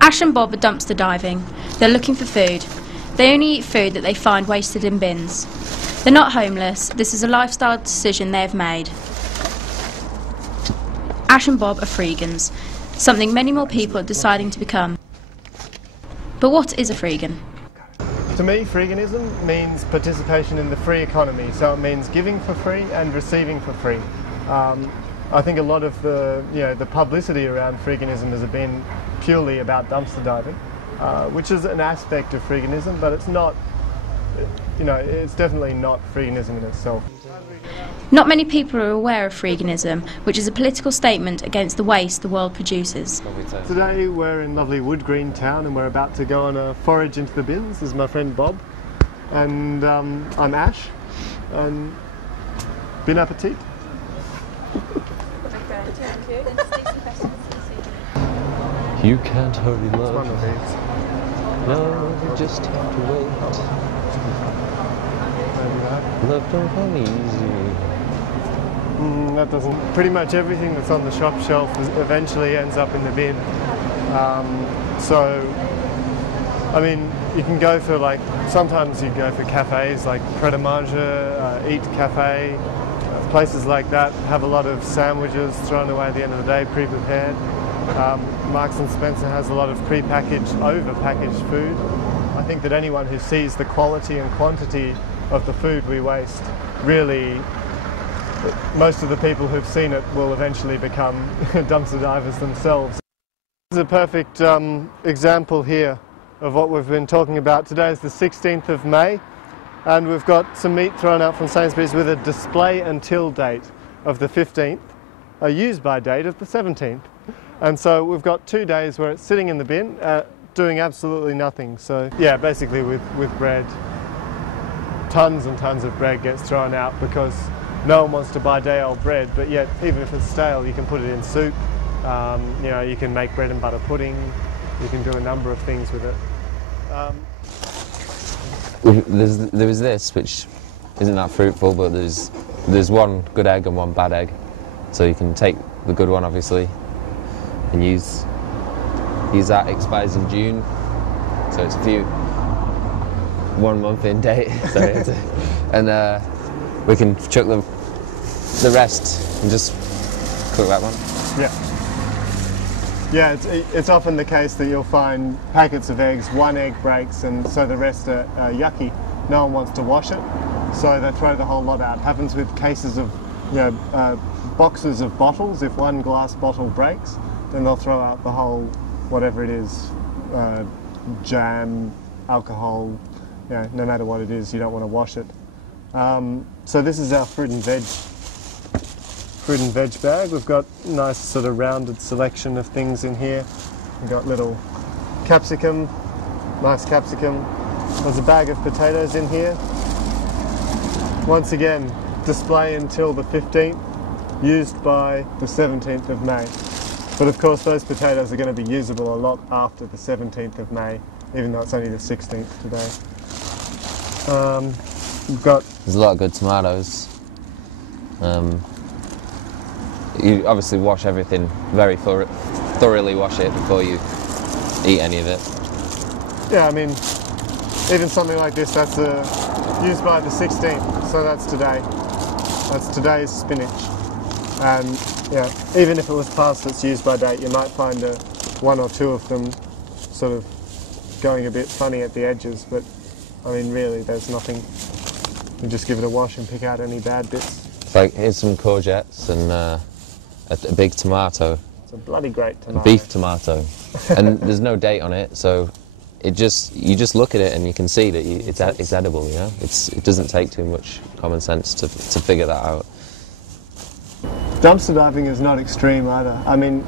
Ash and Bob are dumpster diving. They're looking for food. They only eat food that they find wasted in bins. They're not homeless. This is a lifestyle decision they have made. Ash and Bob are freegans, something many more people are deciding to become. But what is a freegan? To me, Freeganism means participation in the free economy, so it means giving for free and receiving for free. I think a lot of the publicity around Freeganism has been purely about dumpster diving, which is an aspect of Freeganism, but it's not, it's definitely not Freeganism in itself. Not many people are aware of Freeganism, which is a political statement against the waste the world produces. Today we're in lovely Wood Green town and we're about to go on a forage into the bins. This is my friend Bob, and I'm Ash, and bon appetit. You can't hurry love. No, you just have to wait. Love don't come easy. That doesn't. Pretty much everything that's on the shop shelf eventually ends up in the bin. So, I mean, you can go for sometimes you go for cafes like Pret a Manger, Eat Cafe, places like that have a lot of sandwiches thrown away at the end of the day, pre-prepared. Marks and Spencer has a lot of pre-packaged, over-packaged food. I think that anyone who sees the quality and quantity of the food we waste, really, most of the people who've seen it will eventually become dumpster divers themselves. This is a perfect example here of what we've been talking about. Today is the 16th of May, and we've got some meat thrown out from Sainsbury's with a display until date of the 15th, a use by date of the 17th. And so we've got 2 days where it's sitting in the bin, doing absolutely nothing. So yeah, basically with bread, tons and tons of bread gets thrown out because no one wants to buy day-old bread, but yet even if it's stale you can put it in soup, you can make bread and butter pudding, you can do a number of things with it. There was this, which isn't that fruitful, but there's one good egg and one bad egg, so you can take the good one obviously and use that. Expires in June, so it's 1 month in date. And we can chuck the rest and just cook that one. Yeah, it's often the case that you'll find packets of eggs, one egg breaks, and so the rest are yucky. No one wants to wash it, so they throw the whole lot out. It happens with cases of boxes of bottles. If one glass bottle breaks, then they'll throw out the whole, whatever it is, jam, alcohol, no matter what it is, you don't want to wash it. So this is our fruit and veg bag. We've got a nice sort of rounded selection of things in here. We've got little capsicum, nice capsicum. There's a bag of potatoes in here. Once again, display until the 15th, used by the 17th of May. But of course those potatoes are going to be usable a lot after the 17th of May, even though it's only the 16th today. There's a lot of good tomatoes. You obviously wash everything very thoroughly, wash it before you eat any of it. Yeah, I mean, even something like this, that's used by the 16th, so that's today. That's today's spinach. And yeah, even if it was past its use by date, you might find one or two of them sort of going a bit funny at the edges, but I mean really there's nothing. You just give it a wash and pick out any bad bits. Like here's some courgettes and a big tomato. It's a bloody great tomato. A beef tomato. And there's no date on it, so you just look at it and you can see that it's edible, you know? It doesn't take too much common sense to figure that out. Dumpster diving is not extreme either. I mean,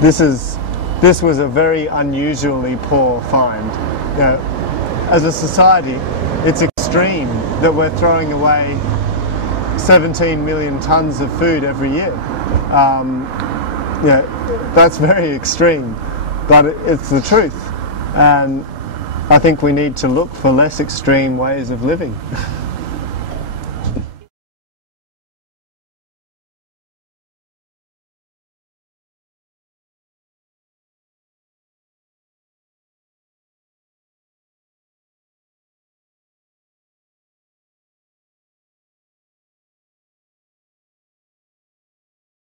this was a very unusually poor find. You know, as a society, it's extreme that we're throwing away 17 million tonnes of food every year. Yeah, that's very extreme, but it's the truth. And I think we need to look for less extreme ways of living.